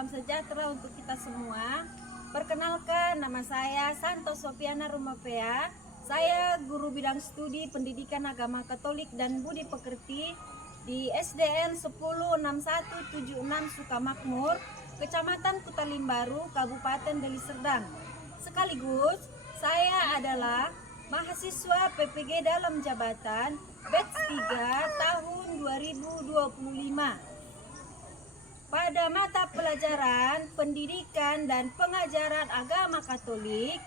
salam sejahtera untuk kita semua. Perkenalkan, nama saya Santo Sofiana Rumapea. Saya guru bidang studi pendidikan agama Katolik dan budi pekerti di SDN 106176 Sukamakmur, Kecamatan Kutalim Baru, Kabupaten Deli Serdang. Sekaligus saya adalah mahasiswa PPG dalam jabatan batch 3 tahun 2025. Pada mata pelajaran pendidikan dan pengajaran agama Katolik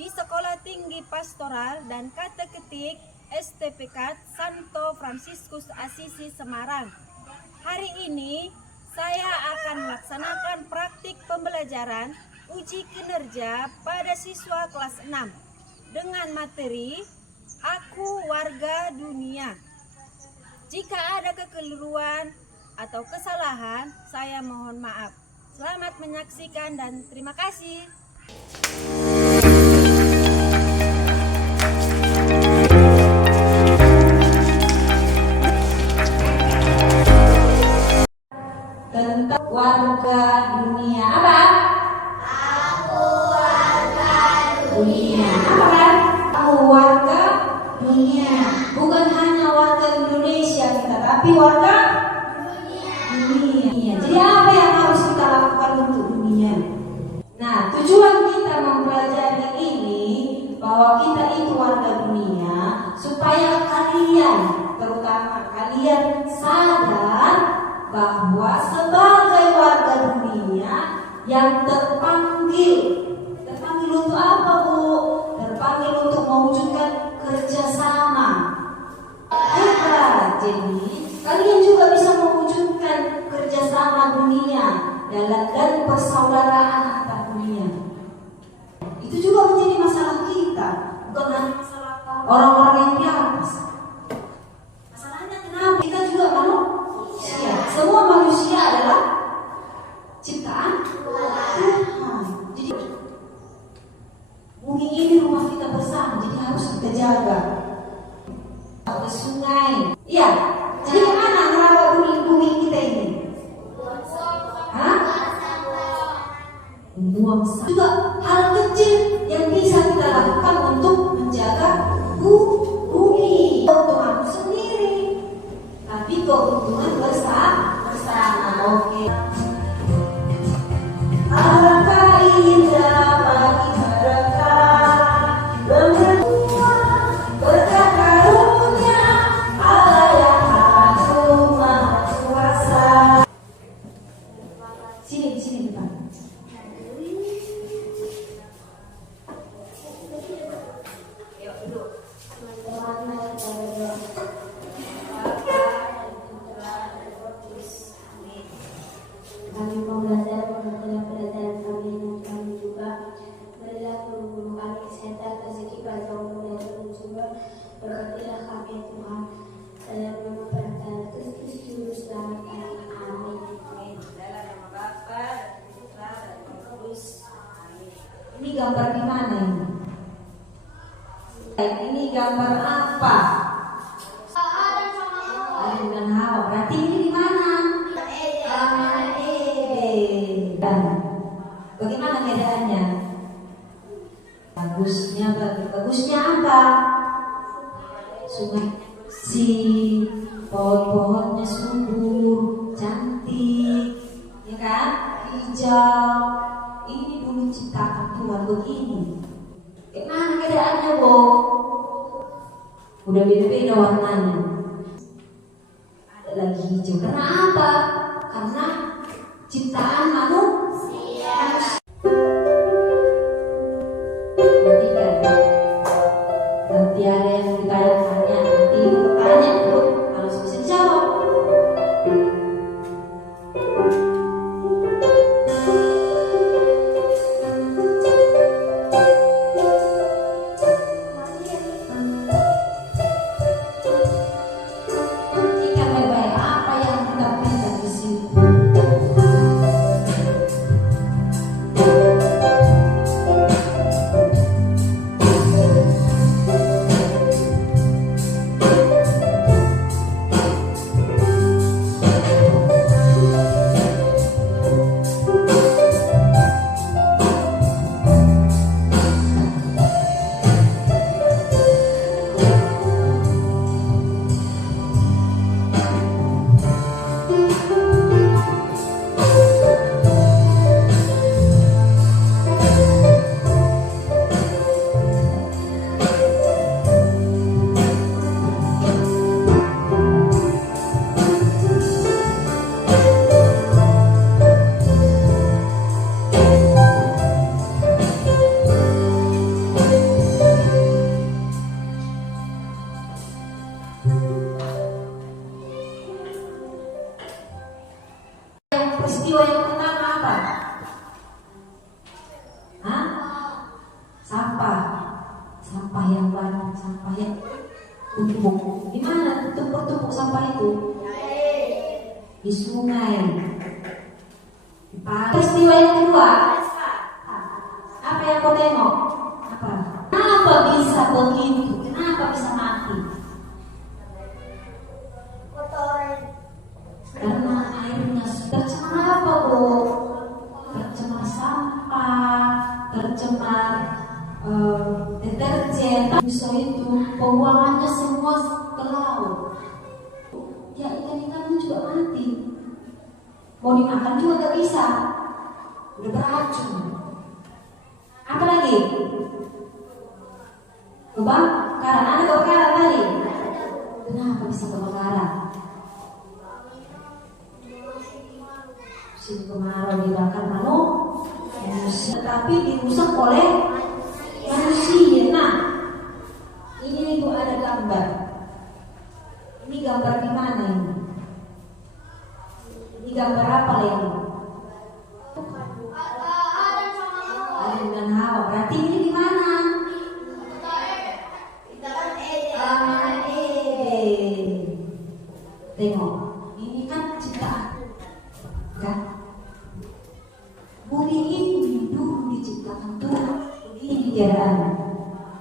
di Sekolah Tinggi Pastoral dan Kateketik STPK Santo Fransiskus Asisi Semarang. Hari ini saya akan melaksanakan praktik pembelajaran uji kinerja pada siswa kelas 6 dengan materi Aku Warga Dunia. Jika ada kekeliruan atau kesalahan, saya mohon maaf. Selamat menyaksikan dan terima kasih. Tentang warga dunia. Apa? Aku warga dunia. Apa kan? Aku warga Dunia. bukan hanya warga Indonesia kita, tapi warga dunia. Jadi apa yang harus kita lakukan untuk dunia? Nah, tujuan kita mempelajari ini bahwa kita itu warga dunia supaya kalian, terutama kalian, sadar bahwa sebagai warga dunia yang terpanggil untuk apa, Bu? Terpanggil untuk mewujudkan kerjasama. Jadi kalian juga bisa mewujudkan kerjasama dunia dan persaudaraan antar dunia. Itu juga menjadi masalah kita, bukan hanya masalah orang-orang yang di atas. Masalahnya kenapa? Kita juga manusia. Semua manusia adalah ciptaan Tuhan. Jadi bumi ini rumah kita bersama, jadi harus kita jaga. Ke sungai. Iya. Jadi gimana merawat bumi kita ini? Hah? Membuang sampah. Juga hal kecil yang bisa kita lakukan untuk menjaga bumi. Keuntungan sendiri, tapi keuntungan bersama. Oke. Alangkah indah bagi mereka berkat karunia Allah yang agung maha kuasa. Sini depan. Yuk duduk. Kami mau belajar mengenai pelajaran kami dan kami juga berilah guru-guru kami kesehatan, rezeki, panjang umur dan sumber. Berkatilah kami ya Tuhan dalam nama perantara Kristus Juru Selamat kami. Amin. Dalam nama Bapa dan Putra dan Roh Kudus. Amin. Ini gambar di mana ini? Ini gambar apa? Adam dan Hawa. Berarti ini di mana? Dan bagaimana keadaannya? Bagusnya apa? Sungai bersih, pohon-pohonnya subur, cantik, ya kan? Hijau. Ini dulu ciptaan Tuhan begini. Bagaimana keadaannya, Bu? Udah beda-beda warnanya. Ada lagi hijau. Karena apa? Karena ciptaan manusia. Nanti ada yang ditanya, nanti tanya itu harus bisa jawab. Perhatikan baik-baik apa yang kita berikan di sini. Peristiwa yang pertama apa? Hah? Sampah. Sampah yang banyak, sampah yang tumpuk. Di mana tumpuk-tumpuk sampah itu? Di sungai. Di pantai. Peristiwa yang kedua. Apa yang kau tengok? Apa? Kenapa bisa begitu? Kenapa bisa mati? Karena airnya tercemar apa, Bu? Tercemar sampah, tercemar deterjen. Bisa itu pembuangannya semua ke laut. Ya ikan-ikannya juga mati. Mau dimakan juga gak bisa. Udah beracun. Apa lagi? Kebakaran. Ada kebakaran tadi. Kenapa bisa kebakaran? Musim kemarau dibakar manusia, tapi dirusak oleh manusia. Nah, ini Ibu ada gambar. Ini gambar di mana ini? Ini gambar apa lagi? Adam dan Hawa. Berarti ini di mana? Tengok, ini kan ciptaan, kan? Bumi ini dulu diciptakan Tuhan. Ini keadaannya.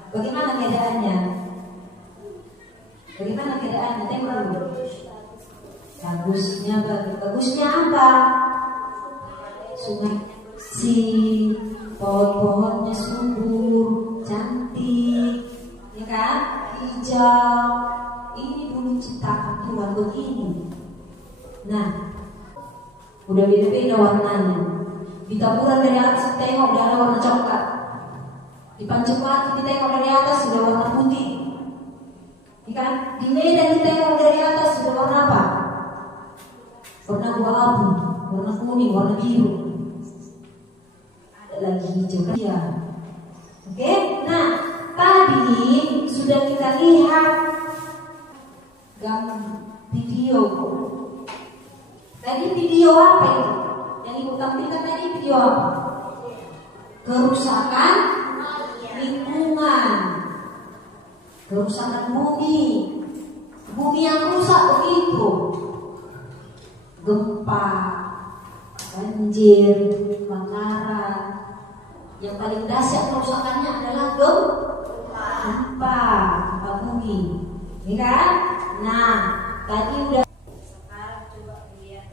Bagaimana keadaannya? Bagaimana keadaannya? Tengok dulu. Bagusnya apa? Sungai bersih, pohon-pohonnya subur, cantik, ya kan? Hijau. Ini dulu ciptakan Tuhan begini. Nah, udah beda-beda warnanya. Di Tamburan dari atas tengok udah ada warna coklat. Di Pancukmati ditengok dari atas sudah warna putih. Kan? Di Medan ditengok dari atas sudah warna apa? Warna abu-abu, warna kuning, warna biru. Ada lagi hijau. Ya. Oke? Nah, tadi sudah kita lihat video. Tadi video apa itu? Yang Ibu tampilkan tadi video apa? Kerusakan lingkungan, kerusakan bumi. Bumi yang rusak begitu. Gempa, banjir, kebakaran. Yang paling dahsyat kerusakannya adalah gempa bumi. Ya kan? Nah, tadi udah. Sekarang coba lihat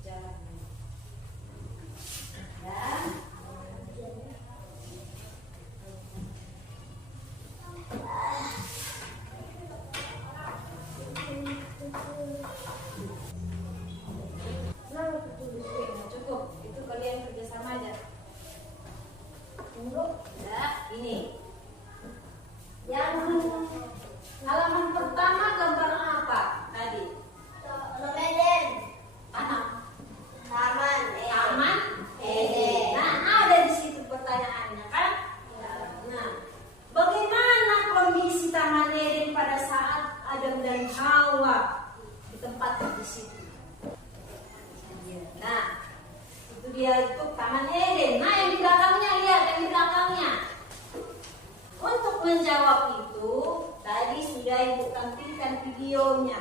jalan. Ya. Cukup, itu kalian kerjasama aja. Ya, ini. Yang halaman pertama gambar apa tadi? Medan. Anak. Taman. Taman Eden. Nah, ada di situ pertanyaannya kan? Nah, bagaimana kondisi Taman Eden pada saat Adam dan Hawa ditempatkan di situ? Nah, itu dia itu Taman Eden. Nah, yang di belakangnya lihat, yang di belakangnya. Untuk menjawab itu, tadi sudah Ibu tampilkan videonya.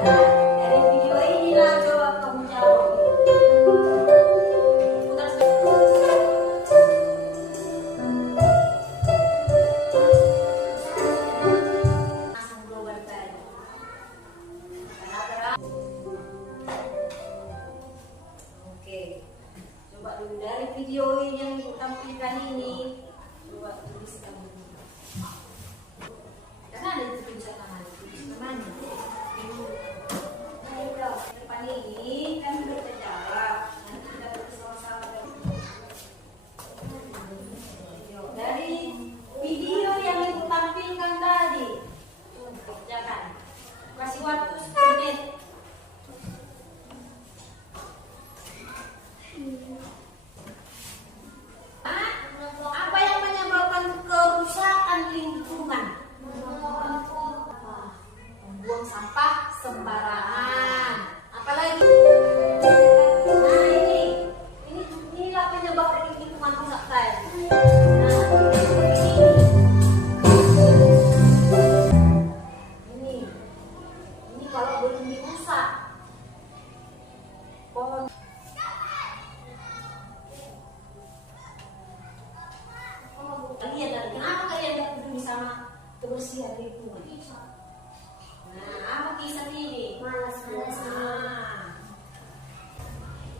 Nah, dari video inilah coba kamu jawab. Putar langsung global tadi. Oke, coba dulu dari video yang Ibu tampilkan ini, coba tuliskan. Karena ada sama kebersihan lingkungan? Nah, apa kisah ini? Malas.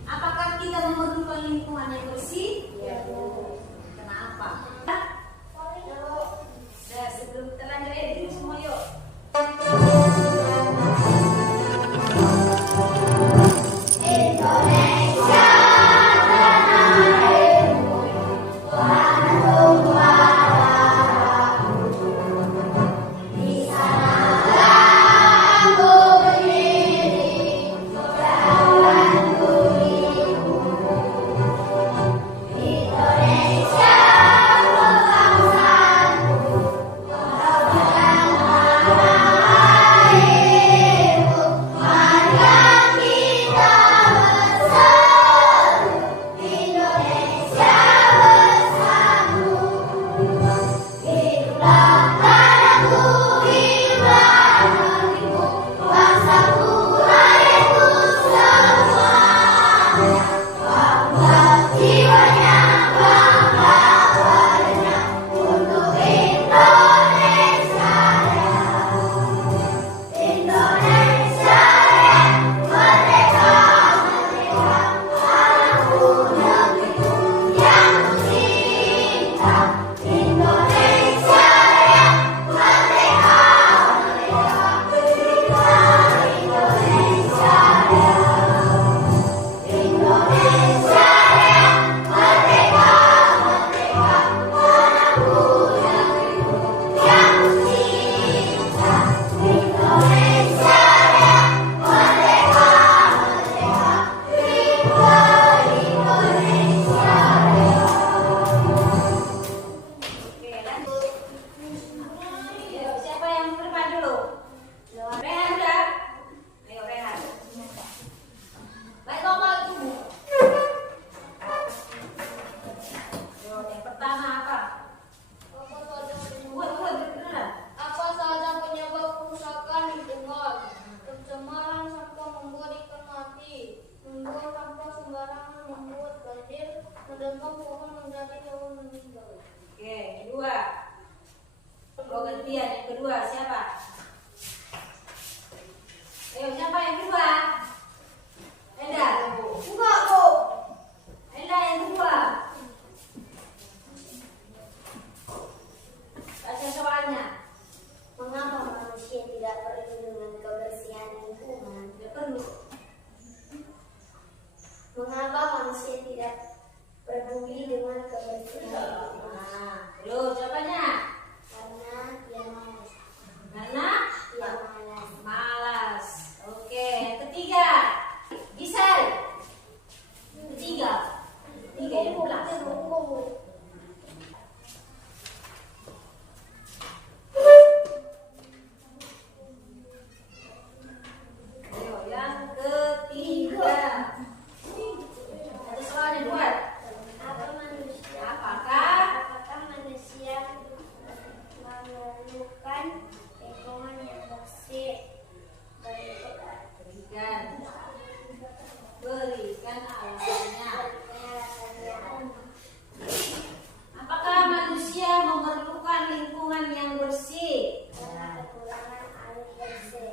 Apakah kita memerlukan lingkungan yang bersih? Ya. Kenapa? Nah, sebelum kita lanjut edit semua yuk. Oke, kedua. Oh, gantian. Yang kedua siapa? Ayo, siapa yang kedua? Enda. Enggak, Bu. Enda yang kedua. Baca soalnya. Mengapa manusia tidak perlu dengan kebersihan lingkungan? Tidak perlu. Mengapa manusia tidak peduli dengan kebersihan lingkungan? Nah, lo jawabannya. Karena dia malas. Karena Dia malas. malas. Oke, yang ketiga. Gisel. Ketiga. Tiga yang belas. Ayo, yang ketiga. Ada soalnya buat. Apakah manusia memerlukan lingkungan yang bersih? Berikan alasannya. Apakah manusia memerlukan lingkungan yang bersih? Karena kekurangan air bersih,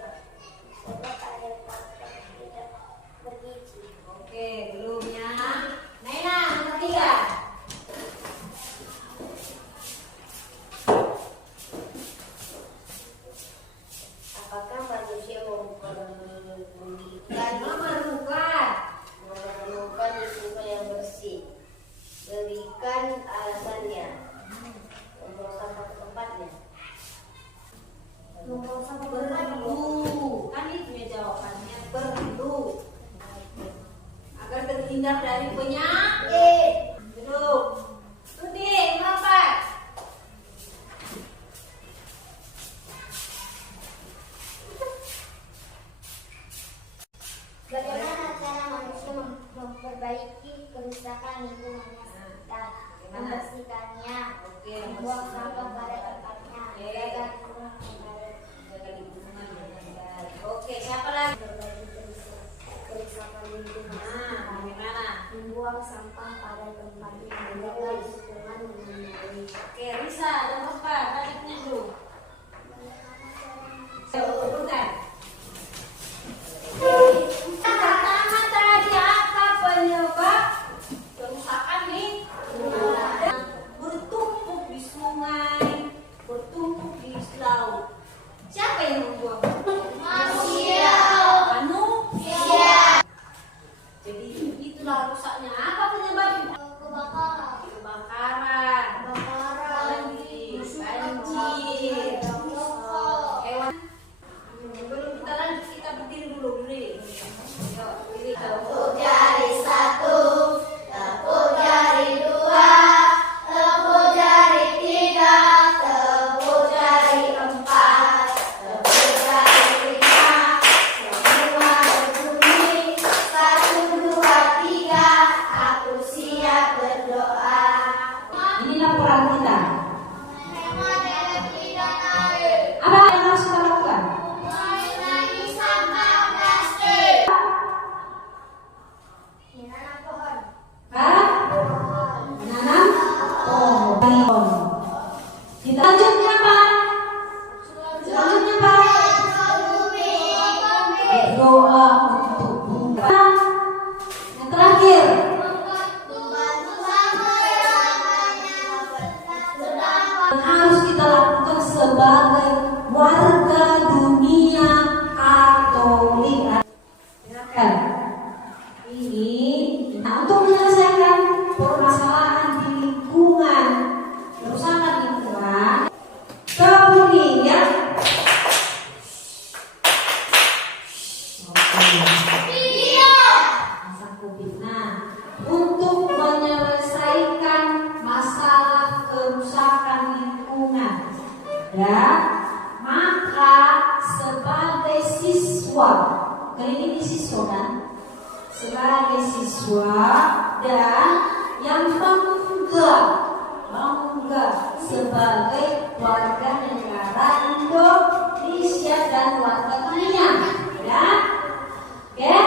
sebab air kotor tidak bergizi. Oke, belum ya. Naina, yang ketiga. Apakah manusia memerlukan lingkungan yang bersih? Berikan alasannya. Membuang sampah ke tempatnya. Membuang sampah ke tempatnya. Perlu. Kan itu ya jawabannya, perlu. Agar terhindar dari penyakit. Duduk. Tuti, merapat. Bagaimana cara manusia memperbaiki kerusakan lingkungannya sekitar? Membersihkannya, Oke, membuang sampah pada tempatnya, menjaga lingkungan jaga lingkungan dengan baik. Oke, siapa lagi? berbagi kerusakan lingkungan Nah, sekitar. bagaimana? Membuang sampah pada tempatnya, menjaga lingkungan dengan baik. Oke, Risa, jangan lupa, bacanya yang harus kita lakukan sebagai warga dunia Katolik. Silakan. Ini untuk menyelesaikan permasalahan di lingkungan, kerusakan lingkungan, kemudian masa COVID. Nah, untuk menyelesaikan masalah kerusakan lingkungan, ya, maka sebagai siswa, kali ini siswa kan? Sebagai siswa dan yang bangga sebagai warga negara Indonesia dan warga dunia, ya. Oke,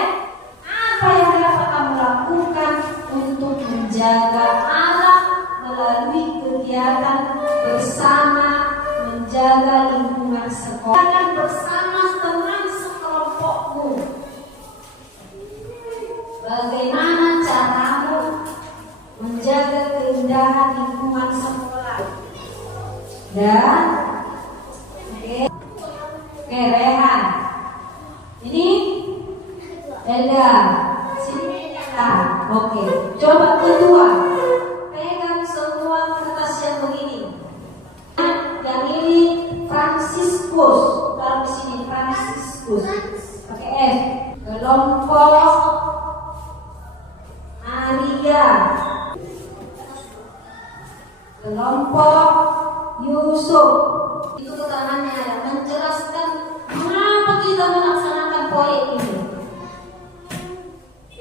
apa yang dapat kamu lakukan untuk menjaga alam melalui kegiatan bersama menjaga lingkungan sekolah dan bersama teman sekelompokmu? Bagaimana caramu menjaga keindahan lingkungan sekolah? Dan oke, Rehan. Ini Eda. Sini Eda. Oke. Coba kedua. Pegang semua kertas yang begini. Yang ini Franciscus. Taruh di sini Franciscus. Pakai F. Kelompok Maria, kelompok Yusuf. Itu keterangannya ada menjelaskan mengapa kita melaksanakan proyek ini.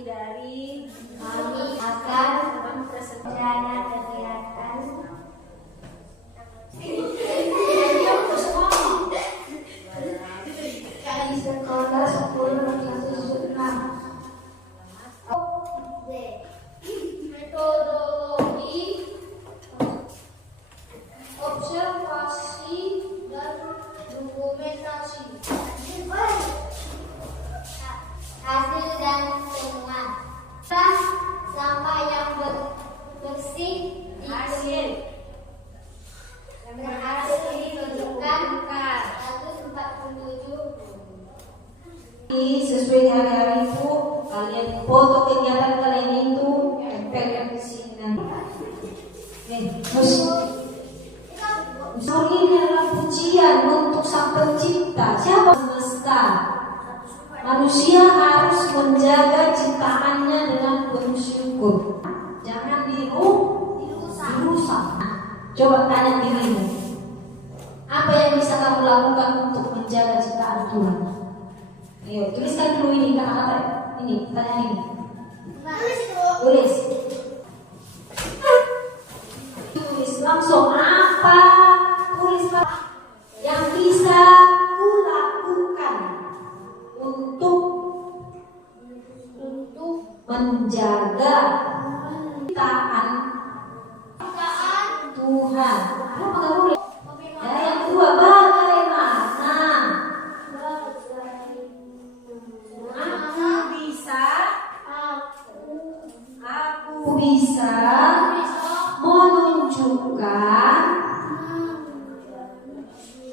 Dari kami akan mempersejalan kegiatan di sekolah 10.106. Metodologi observasi dan dokumentasi, hasil dan temuan, sampah yang bersih hasil yang berhasil ditunjukkan 147. Sesuai hari-hari itu kalian foto kegiatan kalian itu tempelkan di sini nanti. Ini adalah pujian untuk Sang Pencipta. Siapa semesta? Manusia harus menjaga ciptaannya dengan penuh syukur. Jangan dirusak. Coba tanya dirimu, apa yang bisa kamu lakukan untuk menjaga ciptaan Tuhan? Ayo, tuliskan dulu ini kata-kata ini, tanya ini. Tulis. Tulis langsung apa? Tulis yang bisa kulakukan untuk menjaga ciptaan Tuhan. Ya, yang kedua, bagaimana aku bisa menunjukkan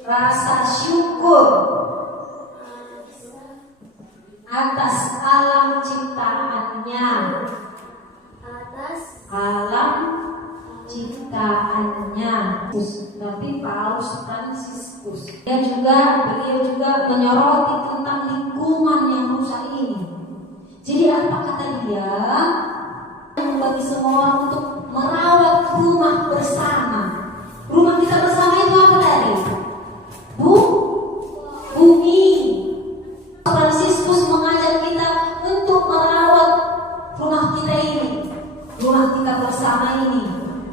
rasa syukur atas alam ciptaannya. Tapi Paus Franciscus beliau juga menyoroti tentang lingkungan yang rusak ini. Jadi apa kata dia? Bagi semua orang untuk merawat rumah bersama. Rumah kita bersama itu apa tadi? Bumi. Franciscus mengajak kita untuk merawat rumah kita ini, rumah kita bersama ini.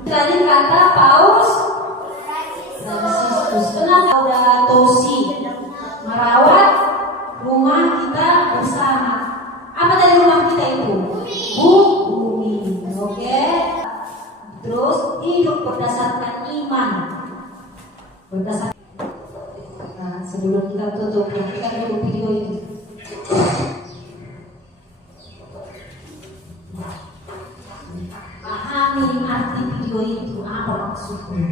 Tadi kata Paus Franciscus, kenapa Tosi merawat rumah kita bersama? Apa tadi rumah kita itu? Bumi. Oke. Terus hidup berdasarkan iman. Nah, sebelum kita tutup, kita dulu video ini. Pahami arti video itu, apa maksudnya?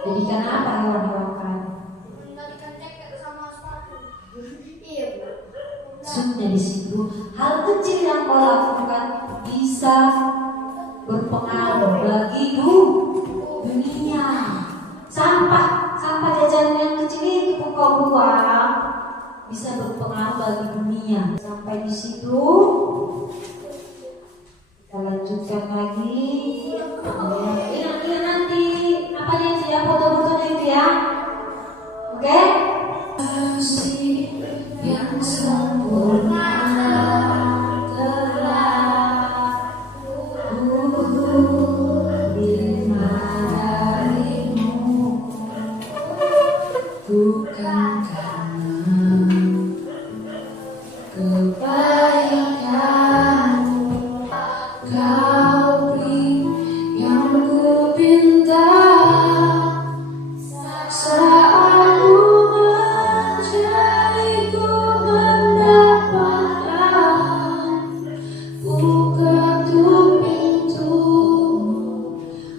Jadikan apa hewan-hewan kalian? Menjadikan ceket sama sepatu. Iya, Bu. Maksudnya di situ hal kecil yang kau lakukan bisa berpengaruh bagi dunia. Sampah jajan yang kecil itu kau buang bisa berpengaruh bagi dunia. Sampai di situ kita lanjutkan lagi. Ini nanti apa aja ya foto-fotonya itu ya. Oke? Yang sempurna telah terima darimu, bukan karena kebaikanmu kau beri yang ku pinta. Saat ku mencari, ku mendapatkan. Ku ketuk pintu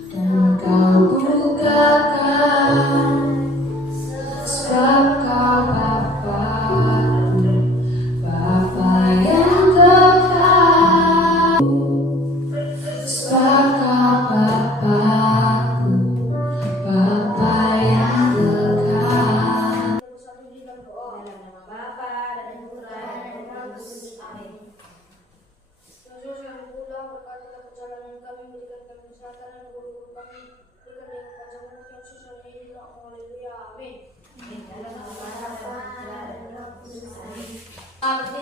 dan kau bukakan. Sebab kau Bapakku, Bapa yang kekal. Sebab kau Bapakku, Bapa yang kekal. Dalam nama Bapa dan Putra dan Roh Kudus. Amin. Yesus yang pulang, berkatilah perjalanan kami, berikan kami kesehatan dan guru-guru kami, berikan dia kepanjangan yang susahnya ini, haleluya, amin. Dalam nama Bapa dan Roh Kudus. Amin.